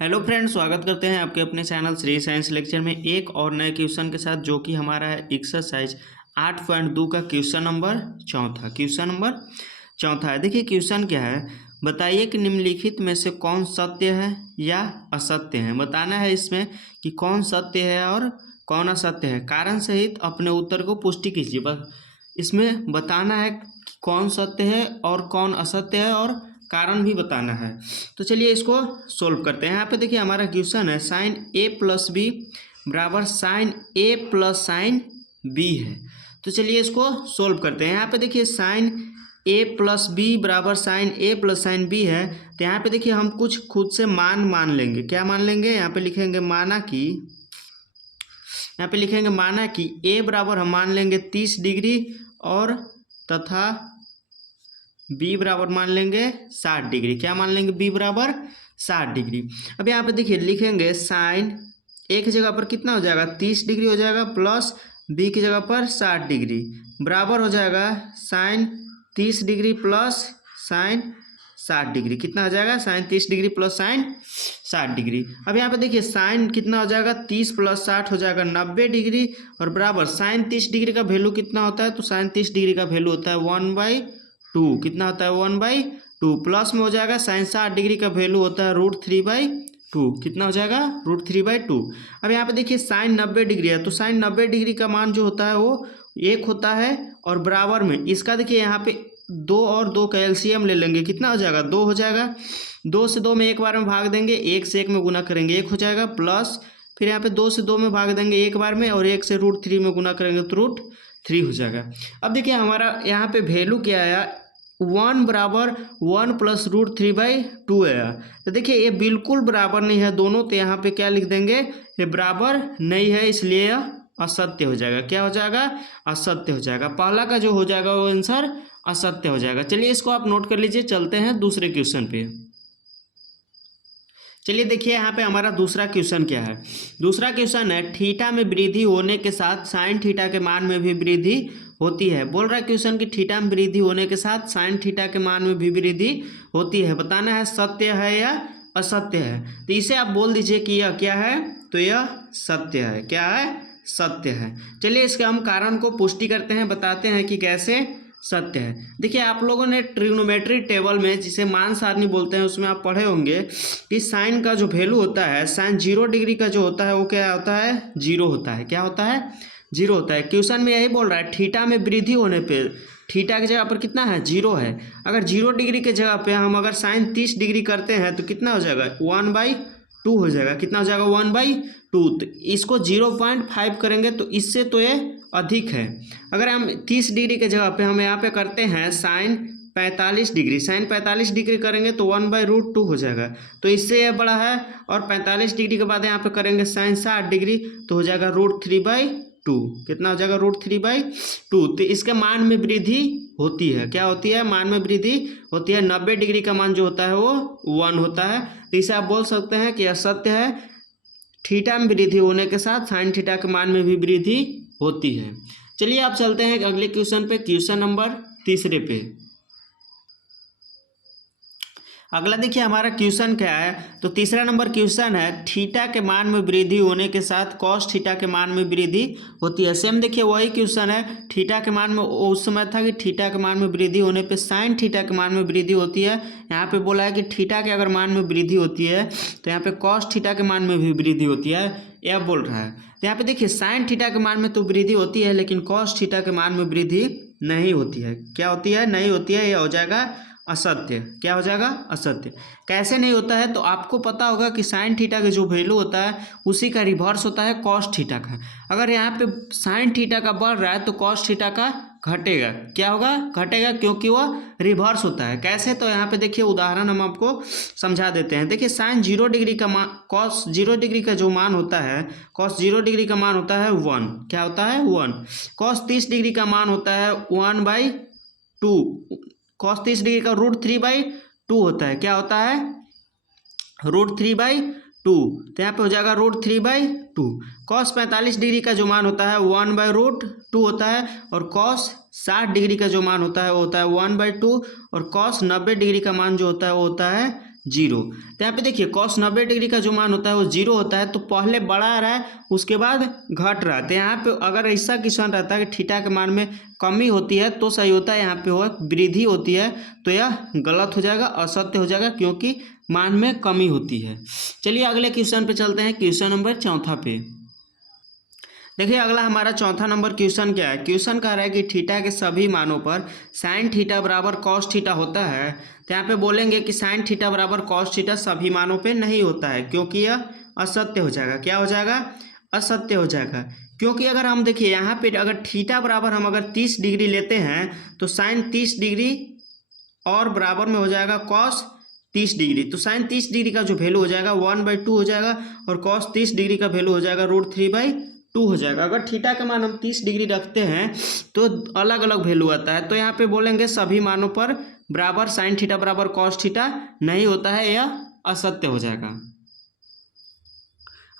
Hello friends, स्वागत करते हैं आपके अपने चैनल श्री साइंस लेक्चर में एक और नए क्वेश्चन के साथ, जो कि हमारा है एक्सरसाइज 8.2 का क्वेश्चन नंबर चौथा है। देखिए क्वेश्चन क्या है, बताइए कि निम्नलिखित में से कौन सत्य है या असत्य है। बताना है इसमें कि कौन सत्य है और कौन असत्य है। कारण सहित अपने उत्तर को पुष्टि कीजिए। बस इसमें बताना है कि कौन सत्य है और कौन असत्य है और कारण भी बताना है। तो चलिए इसको सोल्व करते हैं। यहाँ पे देखिए हमारा क्वेश्चन है साइन ए प्लस बी बराबर साइन ए प्लस साइन बी है। तो चलिए इसको सोल्व करते हैं। यहाँ पे देखिए साइन ए प्लस बी बराबर साइन ए प्लस साइन बी है। तो यहाँ पे देखिए हम कुछ खुद से मान लेंगे। क्या मान लेंगे? यहाँ पे लिखेंगे माना कि ए बराबर हम मान लेंगे 30 डिग्री और तथा बी बराबर मान लेंगे 60 डिग्री। क्या मान लेंगे? बी बराबर 60 डिग्री। अब यहाँ पे देखिए लिखेंगे साइन ए की जगह पर कितना हो जाएगा 30 डिग्री हो जाएगा, प्लस बी की जगह पर 60 डिग्री बराबर हो जाएगा sine 30 degree plus sine 60 degree. कितना हो जाएगा? Sine 30 degree plus sine 60 degree. अब यहाँ पे देखिए साइन कितना हो जाएगा 30 प्लस 60 हो जाएगा 90 डिग्री और बराबर साइन 30 डिग्री का वैल्यू कितना होता है? तो साइन 30 डिग्री का वैल्यू होता है 1/2। कितना होता है? 1/2। प्लस में हो जाएगा साइन 60 डिग्री का वैल्यू होता है √3/2। कितना हो जाएगा? √3/2। अब यहाँ पे देखिए साइन 90 डिग्री है, तो साइन 90 डिग्री का मान जो होता है वो 1 होता है और बराबर में इसका देखिए यहाँ पे 2 और 2 का एलसीएम ले लेंगे। कितना हो जाएगा? 2 हो जाएगा। 2 से 2 में एक बार में भाग देंगे, 1 से 1 में गुना करेंगे 1 हो जाएगा, प्लस फिर यहाँ पे 2 से 2 में भाग देंगे एक बार में और 1 से √3 में गुना करेंगे तो √3 हो जाएगा। अब देखिए हमारा यहाँ पे वैल्यू क्या आया? 1 बराबर 1 प्लस √3/2 आया। तो देखिए ये बिल्कुल बराबर नहीं है दोनों, तो यहाँ पे क्या लिख देंगे? ये बराबर नहीं है, इसलिए यह असत्य हो जाएगा। क्या हो जाएगा? असत्य हो जाएगा। पहला का जो हो जाएगा वो आंसर असत्य हो जाएगा। चलिए इसको आप नोट कर लीजिए। चलते हैं दूसरे क्वेश्चन पे। चलिए देखिए यहाँ पे हमारा दूसरा क्वेश्चन क्या है। दूसरा क्वेश्चन है थीटा में वृद्धि होने के साथ साइन थीटा के मान में भी वृद्धि होती है। बोल रहा है क्वेश्चन कि थीटा में वृद्धि होने के साथ साइन थीटा के मान में भी वृद्धि होती है। बताना है सत्य है या असत्य है। तो इसे आप बोल दीजिए कि यह क्या है? तो यह सत्य है। क्या है? सत्य है। चलिए इसके हम कारण को पुष्टि करते हैं, बताते हैं कि कैसे सत्य है। देखिए आप लोगों ने ट्रिग्नोमेट्री टेबल में, जिसे मान सारणी बोलते हैं, उसमें आप पढ़े होंगे कि साइन का जो वैल्यू होता है, साइन 0 डिग्री का जो होता है वो क्या होता है? 0 होता है। क्या होता है? 0 होता है। क्वेश्चन में यही बोल रहा है थीटा में वृद्धि होने पे थीटा की जगह पर कितना है? 0 है। अगर 0 डिग्री के जगह पे हम अगर साइन 30 डिग्री करते हैं तो कितना हो जाएगा? 1/2 हो जाएगा। कितना हो जाएगा? 1/2। तो इसको 0.5 करेंगे तो इससे तो ये अधिक है। अगर हम 30 डिग्री के जगह पे हम यहाँ पे करते हैं साइन 45 डिग्री, साइन 45 डिग्री करेंगे तो 1/√2 हो जाएगा। तो इससे यह बड़ा है। और 45 डिग्री के बाद यहाँ पे करेंगे साइन 60 डिग्री तो हो जाएगा √3/2। कितना हो जाएगा? √3/2। तो इसके मान में वृद्धि होती है। क्या होती है? मान में वृद्धि होती है। 90 डिग्री का मान जो होता है वो 1 होता है। तो इसे आप बोल सकते हैं कि यह सत्य है। थीटा में वृद्धि होने के साथ साइन थीटा के मान में भी वृद्धि होती है। चलिए आप चलते हैं अगले क्वेश्चन पे, क्वेश्चन नंबर तीसरे पे। अगला देखिए हमारा क्वेश्चन क्या है। तो तीसरा नंबर क्वेश्चन है थीटा के मान में वृद्धि होने के साथ कॉस थीटा के मान में वृद्धि होती है। सेम देखिए वही क्वेश्चन है। थीटा के मान में उस समय था कि थीटा के मान में वृद्धि होने पे साइन थीटा के मान में वृद्धि होती है। यहाँ पे बोला है कि थीटा के अगर मान में वृद्धि होती है तो यहाँ पे कॉस थीटा के मान में भी वृद्धि होती है, यह बोल रहा है। तो यहाँ पे देखिए साइन थीटा के मान में तो वृद्धि होती है, लेकिन कॉस थीटा के मान में वृद्धि नहीं होती है। क्या होती है? नहीं होती है। यह हो जाएगा असत्य। क्या हो जाएगा? असत्य। कैसे नहीं होता है? तो आपको पता होगा कि साइन थीटा का जो वैल्यू होता है उसी का रिवर्स होता है कॉस थीटा का। अगर यहाँ पे साइन थीटा का बढ़ रहा है तो कॉस थीटा का घटेगा। क्या होगा? घटेगा, क्योंकि वह रिवर्स होता है। कैसे? तो यहाँ पे देखिए उदाहरण हम आपको समझा देते हैं। देखिए साइन 0 डिग्री का मान, कॉस 0 डिग्री का जो मान होता है, कॉस 0 डिग्री का मान होता है 1। क्या होता है? 1। कॉस 30 डिग्री का मान होता है 1/2। कॉस 30 डिग्री का √3/2 होता है। क्या होता है? √3/2। तो यहाँ पे हो जाएगा √3/2। कॉस 45 डिग्री का जो मान होता है 1/√2 होता है। और कॉस 60 डिग्री का जो मान होता है वो होता है 1/2। और कॉस 90 डिग्री का मान जो होता है वो होता है जीरो। तो यहाँ पे देखिए cos 90 डिग्री का जो मान होता है वो जीरो होता है, तो पहले बड़ा आ रहा है उसके बाद घट रहा है। तो यहाँ पे अगर ऐसा क्वेश्चन रहता है कि थीटा के मान में कमी होती है तो सही होता है, यहाँ पे हुआ वृद्धि होती है तो यह गलत हो जाएगा, असत्य हो जाएगा, क्योंकि मान में कमी होती है। चलिए अगले क्वेश्चन पे चलते हैं, क्वेश्चन नंबर 4 पे। देखिए अगला हमारा 4 नंबर क्वेश्चन क्या है। क्वेश्चन कह रहा है कि थीटा के सभी मानों पर साइन थीटा बराबर कॉस थीटा होता है। तो यहाँ पे बोलेंगे कि साइन थीटा बराबर कॉस थीटा सभी मानों पे नहीं होता है, क्योंकि यह असत्य हो जाएगा। क्या हो जाएगा? असत्य हो जाएगा। क्योंकि अगर हम देखिए यहाँ पे अगर थीटा बराबर हम अगर 30 डिग्री लेते हैं तो साइन 30 डिग्री और बराबर में हो जाएगा कॉस 30 डिग्री। तो साइन 30 डिग्री का जो वैल्यू हो जाएगा 1/2 हो जाएगा और कॉस 30 डिग्री का वैल्यू हो जाएगा √3/2 हो जाएगा। अगर थीटा का मान हम 30 डिग्री रखते हैं तो अलग अलग वैल्यू आता है। तो यहाँ पे बोलेंगे सभी मानों पर बराबर साइन थीटा बराबर कॉस थीटा नहीं होता है, यह असत्य हो जाएगा।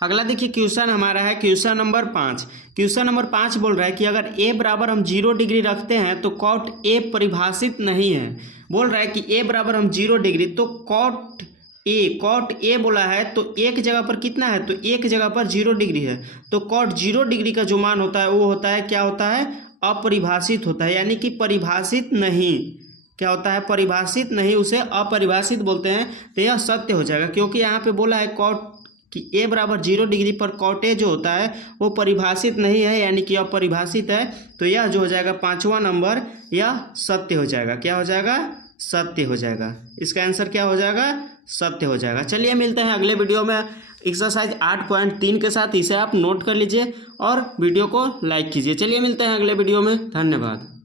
अगला देखिए क्वेश्चन हमारा है क्वेश्चन नंबर 5। क्वेश्चन नंबर 5 बोल रहा है कि अगर ए बराबर हम 0 डिग्री रखते हैं तो कॉट ए परिभाषित नहीं है। बोल रहा है कि ए बराबर हम 0 डिग्री, तो कॉट ए बोला है तो एक जगह पर कितना है, तो एक जगह पर 0 डिग्री है। तो कॉट 0 डिग्री का जो मान होता है वो होता है, क्या होता है? अपरिभाषित होता है, यानी कि परिभाषित नहीं। क्या होता है? परिभाषित नहीं, उसे अपरिभाषित बोलते हैं। तो यह सत्य हो जाएगा, क्योंकि यहाँ पे बोला है कॉट कि ए बराबर 0 डिग्री पर कॉट ए जो होता है वो परिभाषित नहीं है, यानी कि अपरिभाषित है। तो यह जो हो जाएगा 5वां नंबर, यह सत्य हो जाएगा। क्या हो जाएगा? सत्य हो जाएगा। इसका आंसर क्या हो जाएगा? सत्य हो जाएगा। चलिए मिलते हैं अगले वीडियो में एक्सरसाइज 8.3 के साथ। इसे आप नोट कर लीजिए और वीडियो को लाइक कीजिए। चलिए मिलते हैं अगले वीडियो में। धन्यवाद।